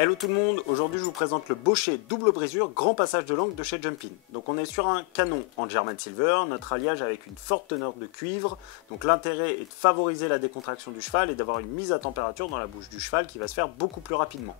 Hello tout le monde, aujourd'hui je vous présente le Bochet double brisure grand passage de langue de chez Jumpin. Donc on est sur un canon en German Silver, notre alliage avec une forte teneur de cuivre. Donc l'intérêt est de favoriser la décontraction du cheval et d'avoir une mise à température dans la bouche du cheval qui va se faire beaucoup plus rapidement.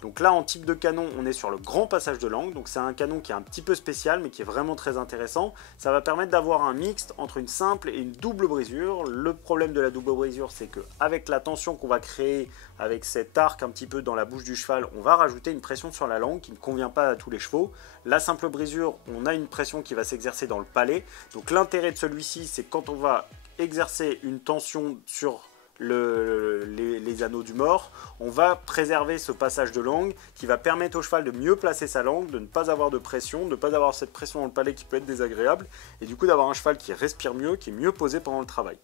Donc là en type de canon on est sur le grand passage de langue, donc c'est un canon qui est un petit peu spécial mais qui est vraiment très intéressant. Ça va permettre d'avoir un mixte entre une simple et une double brisure. Le problème de la double brisure c'est qu'avec la tension qu'on va créer avec cet arc un petit peu dans la bouche du cheval, on va rajouter une pression sur la langue qui ne convient pas à tous les chevaux. La simple brisure, on a une pression qui va s'exercer dans le palais. Donc l'intérêt de celui-ci c'est quand on va exercer une tension sur les anneaux du mort, on va préserver ce passage de langue qui va permettre au cheval de mieux placer sa langue, de ne pas avoir de pression, de ne pas avoir cette pression dans le palais qui peut être désagréable, et du coup d'avoir un cheval qui respire mieux, qui est mieux posé pendant le travail.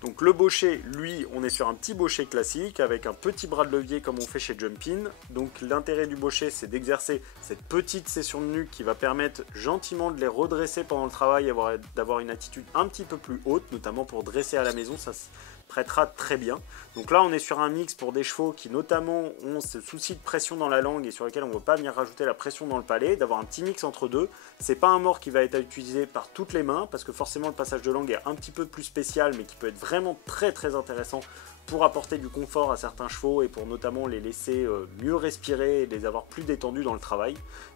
Donc le bochet, lui, on est sur un petit bochet classique avec un petit bras de levier comme on fait chez Jumpin. Donc l'intérêt du bochet, c'est d'exercer cette petite session de nuque qui va permettre gentiment de les redresser pendant le travail, d'avoir une attitude un petit peu plus haute, notamment pour dresser à la maison, ça se prêtera très bien. Donc là on est sur un mix pour des chevaux qui notamment ont ce souci de pression dans la langue et sur lesquels on ne veut pas venir rajouter la pression dans le palais, d'avoir un petit mix entre deux. C'est pas un mort qui va être utilisé par toutes les mains parce que forcément le passage de langue est un petit peu plus spécial mais qui peut être vraiment très intéressant pour apporter du confort à certains chevaux et pour notamment les laisser mieux respirer et les avoir plus détendus dans le travail.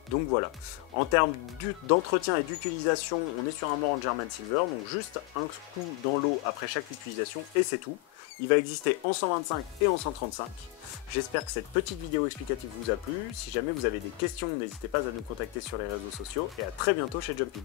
Donc voilà, en termes d'entretien et d'utilisation, on est sur un mort en German Silver, donc juste un coup dans l'eau après chaque utilisation et c'est tout. Il va exister en 125 et en 135. J'espère que cette petite vidéo explicative vous a plu. Si jamais vous avez des questions, n'hésitez pas à nous contacter sur les réseaux sociaux et à très bientôt chez Jumpin.